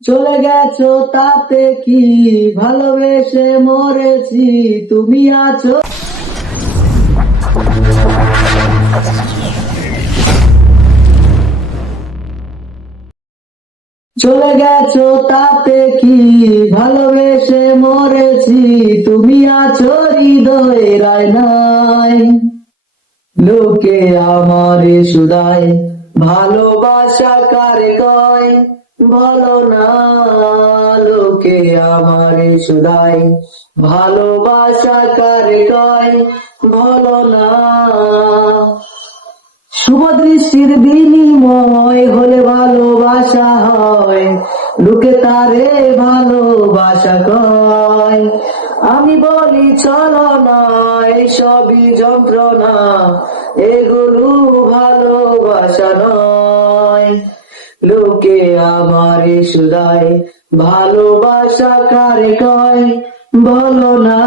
চলে গেছো তাতে কি, ভালোবেসে মরেছি, তুমি আছো। চলে গেছো তাতে কি, ভালোবেসে মরেছি, তুমি আছো হৃদয়ের আয়নায়। লোকে আমারে শুধায়, ভালোবাসা কারে কয়, বলো না। লোকে আমারে শুধায়, ভালোবাসা কারে কয়, বলো না। শুভ দৃষ্টির বিনিময় হলে ভালোবাসা হয়, লোকে তারে ভালোবাসা কয়। আমি বলি চলো না, সবই যন্ত্রণা, এগুলো ভালোবাসা নয়। লোকে আমারে শুধায়, ভালোবাসা কারে কয়, বলো না।